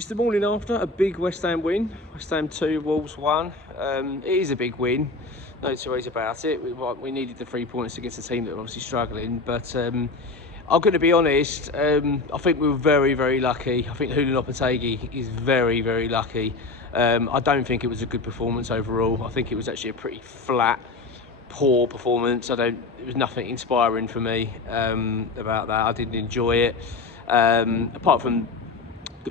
It's the morning after a big West Ham win. West Ham 2, Wolves 1. It is a big win, no two ways about it. We needed the 3 points against a team that were obviously struggling. But I'm going to be honest, I think we were very, very lucky. I think Lopetegui is very, very lucky. I don't think it was a good performance overall. I think it was actually a pretty flat, poor performance. It was nothing inspiring for me about that. I didn't enjoy it. Apart from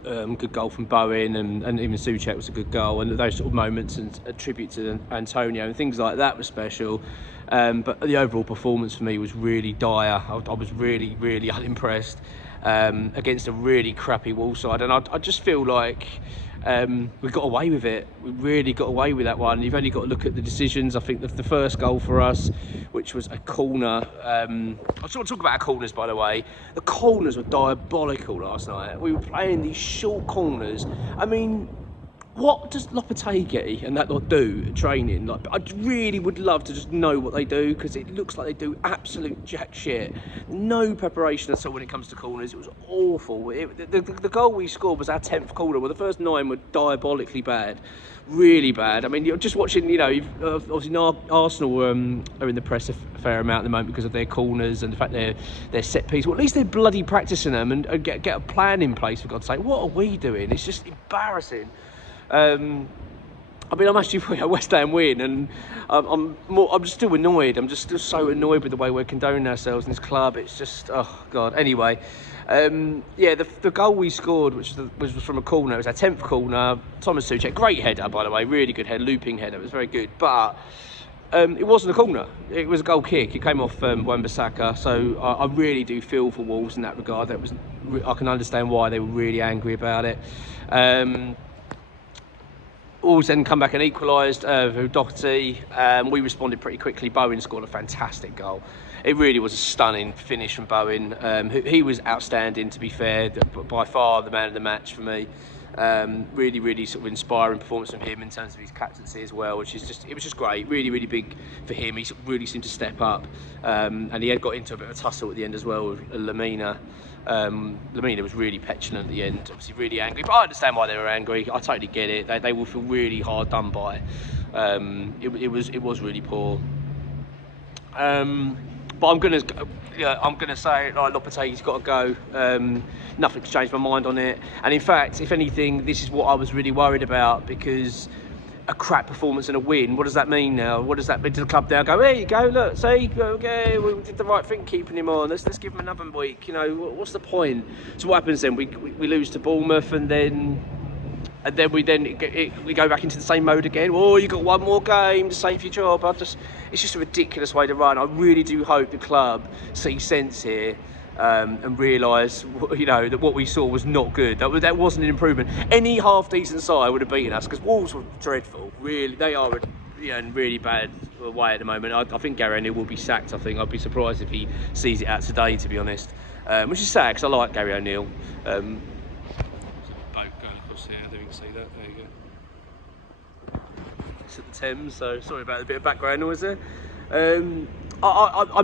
good goal from Bowen and even Souček was a good goal, and those sort of moments and a tribute to Antonio and things like that were special. But the overall performance for me was really dire. I was really, really unimpressed against a really crappy Wolves side, and I just feel like we got away with it. We really got away with that one. You've only got to look at the decisions. I think the first goal for us, which was a corner. I just want to talk about our corners, by the way. The corners were diabolical last night. We were playing these short corners. I mean, what does Lopetegui and that lot do at training? Like, I really would love to just know what they do, because it looks like they do absolute jack shit. No preparation at all when it comes to corners. It was awful. The goal we scored was our 10th corner. Well, the first 9 were diabolically bad, really bad. I mean, you're just watching. You know, obviously Arsenal are in the press a fair amount at the moment because of their corners and the fact they're set piece. Well, at least they're bloody practicing them and get a plan in place, for God's sake. What are we doing? It's just embarrassing. I mean, I'm actually a West Ham win, and I'm just still annoyed. I'm just still so annoyed with the way we're condoning ourselves in this club. It's just, oh God. Anyway, yeah, the goal we scored, which was from a corner, it was our 10th corner. Thomas Souček, great header, by the way, really good header, looping header. It was very good, but it wasn't a corner. It was a goal kick. It came off Wan-Bissaka. So I really do feel for Wolves in that regard. I can understand why they were really angry about it. Wolves then come back and equalised through Doherty. We responded pretty quickly. Bowen scored a fantastic goal. It really was a stunning finish from Bowen. He was outstanding, to be fair, by far the man of the match for me. Really, really sort of inspiring performance from him in terms of his captaincy as well, which is it was just great. Really, really big for him. He really seemed to step up, and he had got into a bit of a tussle at the end as well with Lamina. Lamina was really petulant at the end, obviously really angry, but I understand why they were angry. I totally get it. They will feel really hard done by. It was really poor. But I'm gonna say, like, Lopetegui's got to go. Nothing's changed my mind on it. And in fact, if anything, this is what I was really worried about, because a crap performance and a win, what does that mean now? What does that mean to the club now? Go, there you go, look, see, okay, we did the right thing keeping him on. Let's give him another week. You know, what's the point? So what happens then? We lose to Bournemouth, and then we go back into the same mode again. Oh, you got one more game to save your job. It's just a ridiculous way to run. I really do hope the club sees sense here and realise, you know, that what we saw was not good. That wasn't an improvement. Any half-decent side would have beaten us, because Wolves were dreadful. Really, they are in really bad way at the moment. I think Gary O'Neill will be sacked. I think I'd be surprised if he sees it out today, to be honest. Which is sad, because I like Gary O'Neill. See that, there you go. It's at the Thames, so sorry about the bit of background noise there. I'm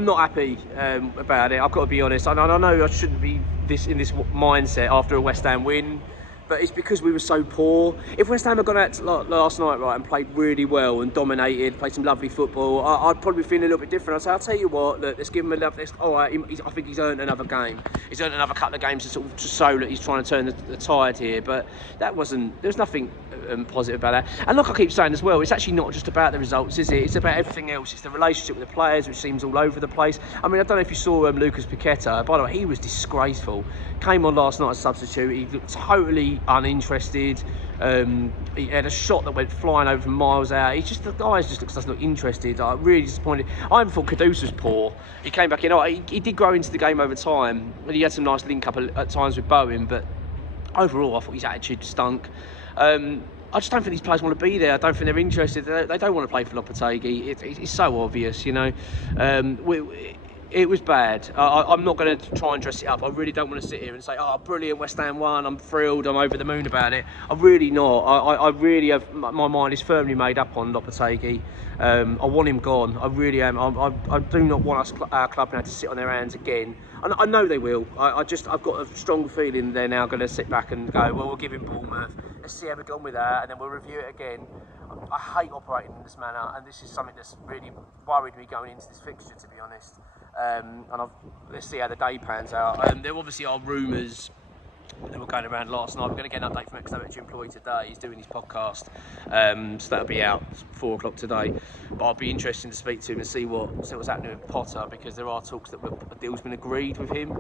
not happy about it. I've got to be honest. I know I shouldn't be in this mindset after a West Ham win, but it's because we were so poor. If West Ham had gone out last night, right, and played really well and dominated, played some lovely football, I'd probably be feeling a little bit different. I'd say, I'll tell you what, look, let's give him a love. All right, I think he's earned another game. He's earned another couple of games to sort of show that he's trying to turn the tide here. But there's nothing positive about that. And like I keep saying as well, it's actually not just about the results, is it? It's about everything else. It's the relationship with the players, which seems all over the place. I mean, I don't know if you saw Lucas Paqueta. By the way, he was disgraceful. Came on last night as substitute. He looked totally uninterested. He had a shot that went flying over from miles out. The guy just doesn't look interested. I'm really disappointed. I even thought Kudus was poor. He came back in. He did grow into the game over time, and he had some nice link up at times with Bowen, but overall I thought his attitude stunk. I just don't think these players want to be there. I don't think they're interested. They don't want to play for Lopetegui. It's so obvious, you know. It was bad. I'm not going to try and dress it up. I really don't want to sit here and say, "Oh, brilliant, West Ham won. I'm thrilled. I'm over the moon about it." I'm really not. I really have. My mind is firmly made up on Lopetegui. I want him gone. I really am. I do not want our club now to sit on their hands again. I know they will. I've got a strong feeling they're now going to sit back and go, "Well, we'll give him Bournemouth. Let's see how we're going with that, and then we'll review it again." I hate operating in this manner, and this is something that's really worried me going into this fixture, to be honest. Let's see how the day pans out. There obviously are rumours that were going around last night. We're going to get an update from ex-director employee today. He's doing his podcast, so that'll be out 4 o'clock today. But I'll be interested to speak to him and see what's happening with Potter, because there are talks that a deal's been agreed with him.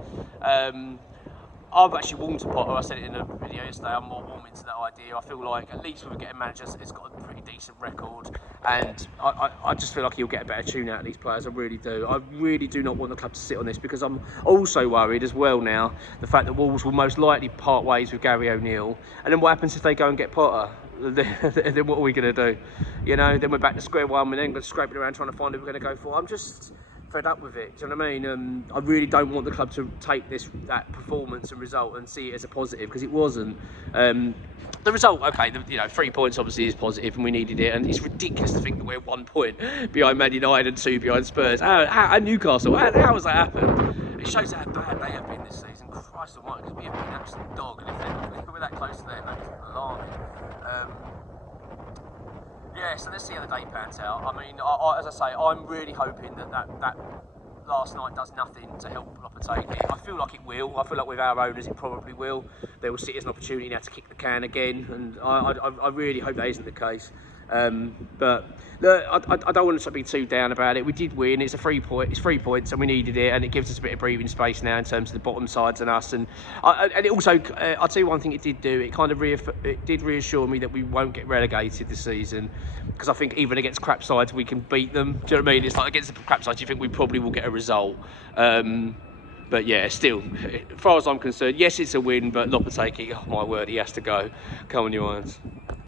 I've actually warmed to Potter. I said it in a video yesterday. I'm more warming to that idea. I feel like at least we get a manager that's got a pretty decent record, and I just feel like he'll get a better tune out of these players. I really do. I really do not want the club to sit on this, because I'm also worried as well now the fact that Wolves will most likely part ways with Gary O'Neill, and then what happens if they go and get Potter? Then what are we going to do? You know, then we're back to square one. We're then going to scrape around trying to find who we're going to go for. I'm just fed up with it. Do you know what I mean? I really don't want the club to take that performance and result and see it as a positive, because it wasn't. The result, okay, 3 points obviously is positive, and we needed it. And it's ridiculous to think that we're 1 point behind Man United and 2 behind Spurs and Newcastle. How has that happened? It shows how bad they have been this season. Christ almighty, because we have been an absolute dog, and if we're that close to them, that's alarming. Yeah, so let's see how the day pans out. I mean, as I say, I'm really hoping that last night does nothing to help Lopetegui. I feel like it will. I feel like with our owners, it probably will. They will see it as an opportunity now to kick the can again, and I really hope that isn't the case. But look, I don't want to be too down about it. We did win. It's 3 points, and we needed it, and it gives us a bit of breathing space now in terms of the bottom sides and us. And it also, I'll tell you one thing it did do. It kind of did reassure me that we won't get relegated this season, because I think even against crap sides we can beat them. Do you know what I mean? It's like against the crap sides, you think we probably will get a result. But yeah, still, as far as I'm concerned, yes, it's a win, but Lopetegui, oh my word, he has to go. Come on, you Irons.